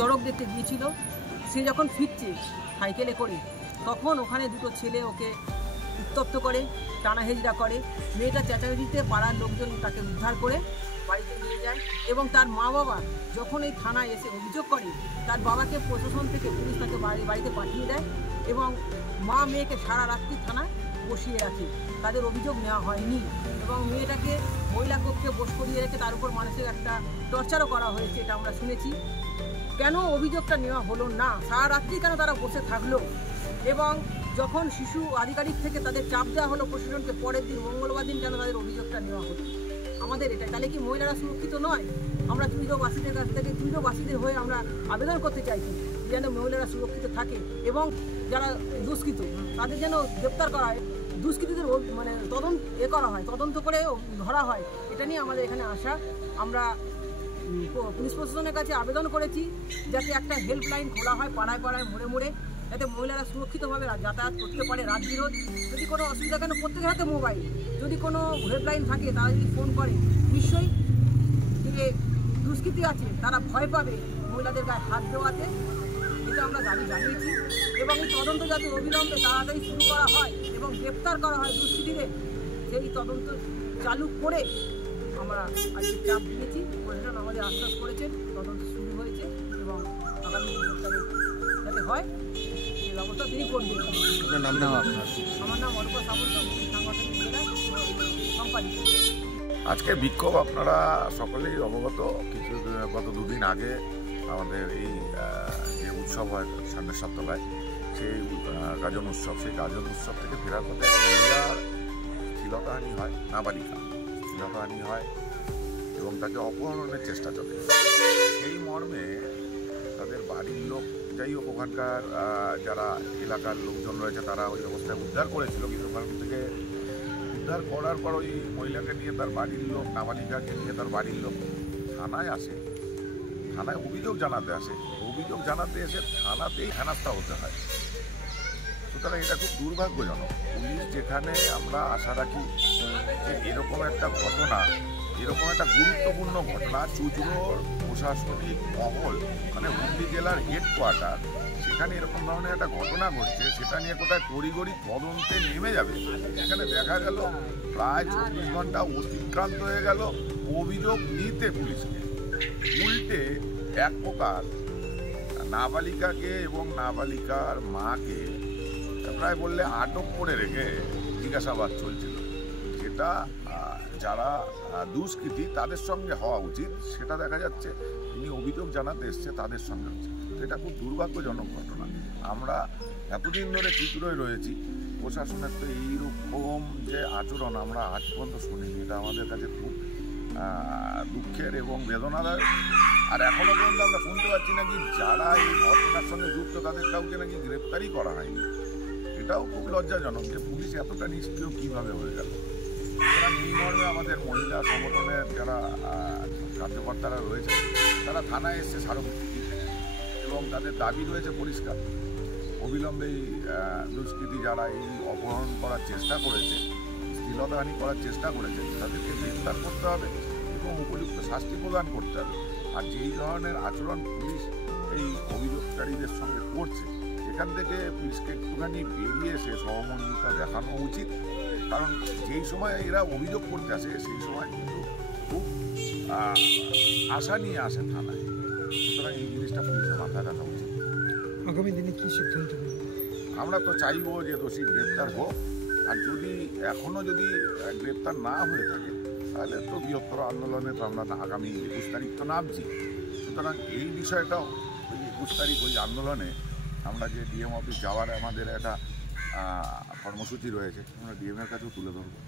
চড়ক দেখতে গিয়েছিল, সে যখন ফিরছে সাইকেলে করে তখন ওখানে দুটো ছেলে ওকে উত্তপ্ত করে, টানা হেজড়া করে। মেয়েটা চেঁচামেচিতে পাড়ার লোকজন তাকে উদ্ধার করে বাড়িতে নিয়ে যায় এবং তার মা বাবা যখন এই থানায় এসে অভিযোগ করে, তার বাবাকে প্রশাসন থেকে পুলিশ তাকে বাড়িতে পাঠিয়ে দেয় এবং মা মেয়েকে সারা রাত্রি থানায় বসিয়ে রাখে। তাদের অভিযোগ নেওয়া হয়নি এবং মেয়েটাকে মহিলা কক্ষে বস করিয়ে রেখে তার উপর মানুষের একটা টর্চারও করা হয়েছে, এটা আমরা শুনেছি। কেন অভিযোগটা নেওয়া হলো না, সারা রাত্রি কেন তারা বসে থাকলো? এবং যখন শিশু আধিকারিক থেকে তাদের চাপ দেওয়া হলো প্রশাসনকে, পরের দিন মঙ্গলবার দিন কেন তাদের অভিযোগটা নেওয়া হলো? আমাদের এটা তাহলে কি মহিলারা সুরক্ষিত নয়? আমরা চুইরবাসীদের কাছ থেকে, চুইরবাসীদের হয়ে আমরা আবেদন করতে চাইছি যেন মহিলারা সুরক্ষিত থাকে এবং যারা দুষ্কৃত তাদের যেন গ্রেপ্তার করা হয়, দুষ্কৃতীদের মানে করা হয়, তদন্ত করে ধরা হয়। এটা নিয়ে আমাদের এখানে আসা। আমরা পুলিশ প্রশাসনের কাছে আবেদন করেছি যাতে একটা হেল্পলাইন খোলা হয় পাড়ায় পাড়ায়, মোড়ে মোড়ে, যাতে মহিলারা সুরক্ষিতভাবে যাতায়াত করতে পারে। রাত বিরোধ যদি কোনো অসুবিধা, কেন প্রত্যেকের হাতে মোবাইল, যদি কোনো হেল্পলাইন থাকে তারা যদি ফোন করে, নিশ্চয়ই যে দুষ্কৃতী আছে তারা ভয় পাবে মহিলাদের গায়ে হাত দেওয়াতে। এটা আমরা দাবি জানিয়েছি এবং এই তদন্ত যাতে অবিলম্বে তাড়াতাড়ি শুরু করা হয় এবং গ্রেপ্তার করা হয় দুষ্কৃতীদের, সেই তদন্ত চালু করে আমরা আজকে চাপ দিয়েছি। প্রশাসন আমাদের আশ্বাস করেছেন, তদন্ত শুরু হয়েছে এবং আগামী যাতে হয় সেই ব্যবস্থা তিনি করবেন। আমার নাম অরূপা সামন্ত, সাংগঠনিক জেলা সম্পাদিত। আজকে বিক্ষোভ আপনারা সকলেই অবগত। গত দুদিন আগে আমাদের এই যে উৎসব হয় সামনের সাততলায়, সেই গাজন উৎসব, সেই গাজন উৎসব থেকে ফেরার পথে মহিলার শ্লীলতাহানি হয়, নাবালিকা শ্লীলতাহানি হয় এবং তাকে অপহরণের চেষ্টা চলে। সেই মর্মে তাদের বাড়ির লোক, যাই হোক ওখানকার যারা এলাকার লোকজন রয়েছে তারা ওই অবস্থায় উদ্ধার করেছিল, কিন্তু ওখান থেকে উদ্ধার করার পর ওই মহিলাকে নিয়ে তার বাড়ির লোক, নাবালিকাকে নিয়ে তার বাড়ির লোক থানায় আসে, থানায় অভিযোগ জানাতে আসে। অভিযোগ জানাতে এসে থানাতেই হেনস্থা হতে হয়। সুতরাং এটা খুব দুর্ভাগ্যজনক। পুলিশ যেখানে আমরা আশা রাখি যে এরকম একটা ঘটনা, এরকম একটা গুরুত্বপূর্ণ ঘটনা, চুঁচুড়োর প্রশাসনিক মহল মানে হুগলি জেলার হেডকোয়ার্টার, সেখানে এরকম ধরনের একটা ঘটনা ঘটছে, সেটা নিয়ে কোথায় তড়িঘড়ি তদন্তে নেমে যাবে। এখানে দেখা গেল প্রায় 24 ঘন্টা অতিক্রান্ত হয়ে গেল অভিযোগ নিতে পুলিশকে। উল্টে এক প্রকার নাবালিকাকে এবং নাবালিকার মাকে প্রায় বললে আটক করে রেখে জিজ্ঞাসাবাদ চলছিল। সেটা যারা দুষ্কৃতী তাদের সঙ্গে হওয়া উচিত, সেটা দেখা যাচ্ছে তিনি অভিযোগ জানাতে এসছে তাদের সঙ্গে হচ্ছে। তো এটা খুব দুর্ভাগ্যজনক ঘটনা। আমরা এতদিন ধরে চুঁচুড়োয় রয়েছি, প্রশাসনের তো এইরকম যে আচরণ আমরা আজ পর্যন্ত শুনিনি। এটা আমাদের কাছে খুব দুঃখের এবং বেদনাদায়ক। আর এখনো পর্যন্ত আমরা শুনতে পাচ্ছি নাকি যারা এই ঘটনার সঙ্গে যুক্ত তাদের কাউকে নাকি গ্রেপ্তারই করা হয়নি। এটাও খুব লজ্জাজনক যে পুলিশ এতটা নিষ্ক্রিয় কীভাবে হয়ে গেল। সুতরাং এই মর্মে আমাদের মহিলা সংগঠনের যারা কার্যকর্তারা রয়েছে তারা থানায় এসছে স্মারকলিপি এবং তাদের দাবি রয়েছে পরিষ্কার অবিলম্বে এই দুষ্কৃতী যারা এই অপহরণ করার চেষ্টা করেছে, শ্লীলতাহানি করার চেষ্টা করেছে, তাদেরকে গ্রেফতার করতে হবে এবং উপযুক্ত শাস্তি প্রদান করতে হবে। আর যেই ধরনের আচরণ পুলিশ এই অভিযোগকারীদের সঙ্গে করছে, সেখান থেকে পুলিশকে একটুখানি বেরিয়ে এসে সহমর্মিতা দেখানো উচিত। কারণ যেই সময় এরা অভিযোগ করতে আসে সেই সময় কিন্তু খুব আশা নিয়ে আসে থানায়। সুতরাং এই জিনিসটা পুলিশের মাথায় রাখা উচিত। আগামী দিনে কি সিদ্ধান্ত নেবেন? আমরা তো চাইবো যে দোষী গ্রেপ্তার হোক, আর যদি এখনও যদি গ্রেপ্তার না হয়ে থাকে তাহলে তো বৃহত্তর আন্দোলনে তো আমরা আগামী 21 তারিখ তো নামছি। সুতরাং এই বিষয়টাও ওই 21 তারিখ ওই আন্দোলনে আমরা যে ডিএম অফিস যাওয়ার আমাদের একটা কর্মসূচি রয়েছে, আমরা ডিএমের কাছেও তুলে ধরবো।